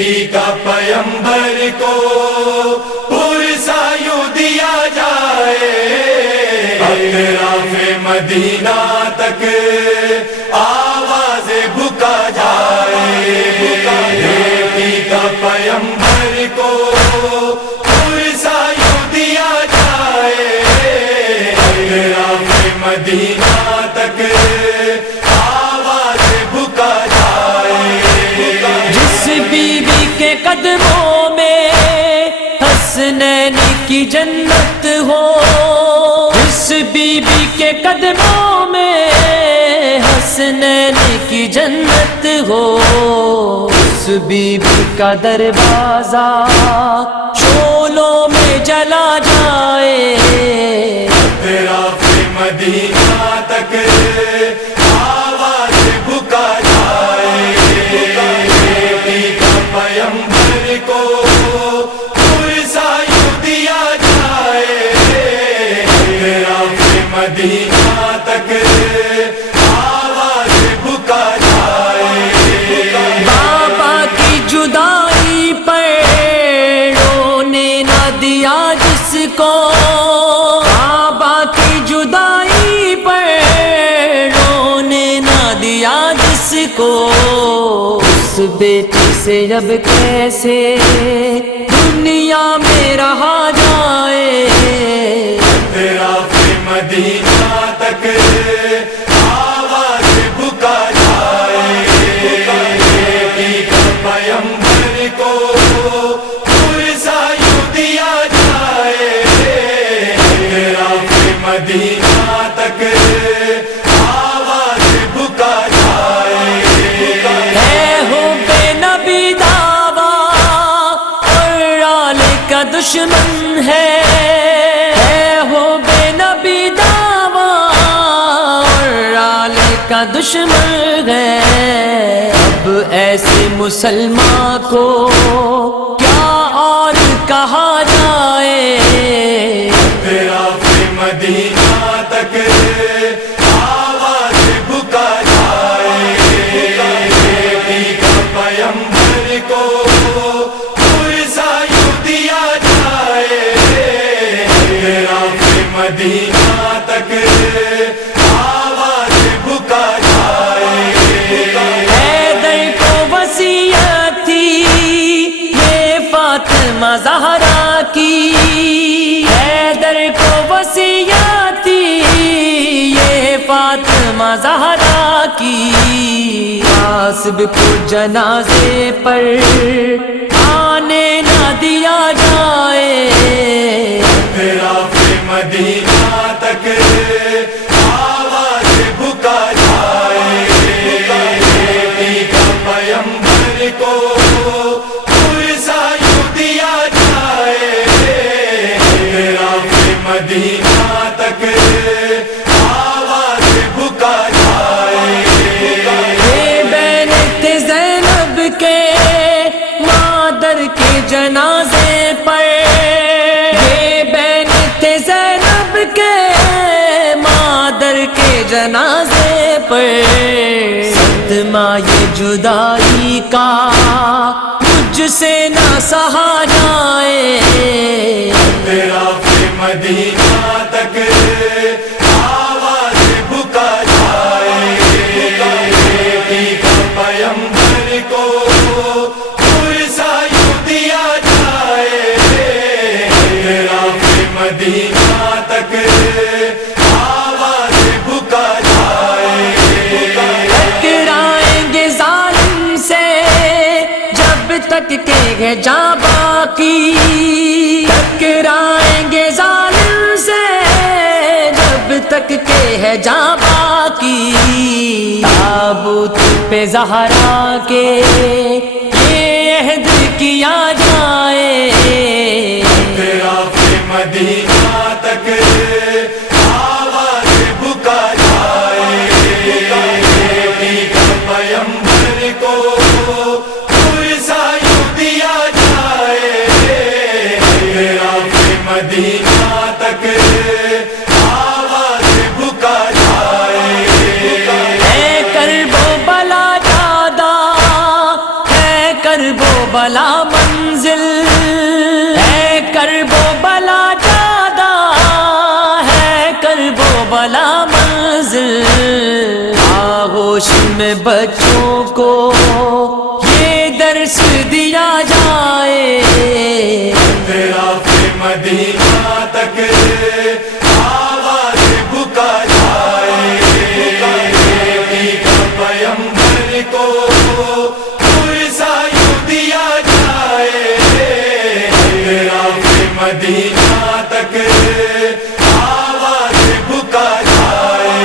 بیٹی کا پیمبر کو پرسا یوں دیا جائے، اطراف مدینہ تک آواز بھکا جائے، بیٹی کا پیمبر کو پرسا یوں دیا جائے، اطراف مدینہ تک آواز بھکا جائے۔ جس بیوی کے قدموں میں حسنین کی جنت ہو، جس بیوی کے قدموں میں حسنین کی جنت ہو، اس بیوی کا دروازہ شعلوں میں جلا جائے، اطراف مدینہ تک آواز بھکا جائے، بیٹی کا پیمبر کو پرسا یوں دیا جائے، اطراف مدینہ تک آواز بھکا جائے۔ بابا کی جدائی پر رونے نہ دیا جس کو، بابا کی جدائی پر رونے نہ دیا جس کو، اس بیٹی سے اب کیسے دنیا میں رہا جائے، اطراف مدینہ تک آواز بھکا جائے، بیٹی کا پیمبر کو پرسا یوں دیا جائے، اطراف مدینہ تک آواز بھکا جائے۔ اے ہو بے نبی دعویٰ اور آل کا دشمن ہے، اے ہو بے نبی دعویٰ اور آل کا دشمن ہے، اب ایسے مسلمان کو کیا اور کہا جائے، اطراف مدینہ تک آواز بھکا جائے، بیٹی کا پیمبر کو پرسا یوں دیا جائے، اطراف مدینہ تک آواز بھکا جائے۔ حیدر کو وصیت تھی یہ فاطمہ زہرا کی، حیدر کو وصیت تھی یہ فاطمہ زہرا کی، قاسب کو جنازے پر آنے نہ دیا جائے، اطراف مدینہ تک آواز بھکا جائے، بیٹی کا پیمبر کو پرسا یوں دیا جائے، اطراف مدینہ تک آواز بھکا جائے۔ یہ بین تھے زینب کے مادر کے جنازے پر، یہ بین تھے زینب کے مادر کے جنازے پر، صدمہ یہ جدائی کا مجھ سے نہ سہا جائے، اطراف مدینہ تک آواز بھکا جائے، بیٹی کا پیمبر کو پرسا یوں دیا جائے، اطراف مدینہ تک آواز بھکا جائے۔ ٹکرائیں گے ظالم سے جب تک کہ ہے جاں باقی، ٹکرائیں گے ظالم سے جب تک کہ ہے جاں باقی، تابوت پہ زہرا کے یہ عہد کیا جائے، اطراف مدینہ تک آواز بھکا جائے، بیٹی کا پیمبر کو پرسا یوں دیا جائے، اطراف مدینہ تک آواز بھکا جائے۔ اے کرب و بلا زیادہ ہے بلا منزل ہے، کرب و بلا زیادہ ہے، کرب و بلا منزل۔ آغوش میں بچوں کو یہ درس دیا جائے، تیرا فی مدینہ تک آواز بکا جائے، نبی کا پیمبر کو پرسا یوں دیا جائے، تیرا فی مدینہ تک آواز بکا جائے۔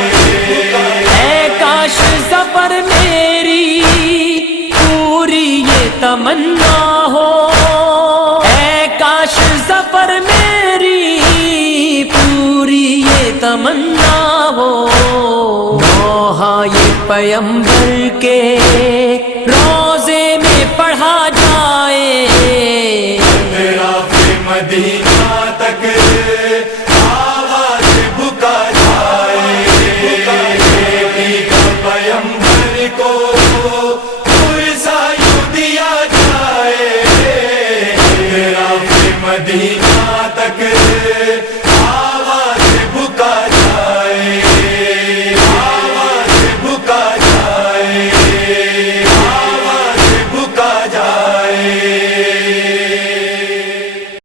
اے کاش سفر میری پوری یہ تمنا ہو، اے کاش سفر میری پوری یہ تمنا ہو، نوحہ یہ پیمبر کے روضے میں پڑھا جائے، تیرا فی مدینہ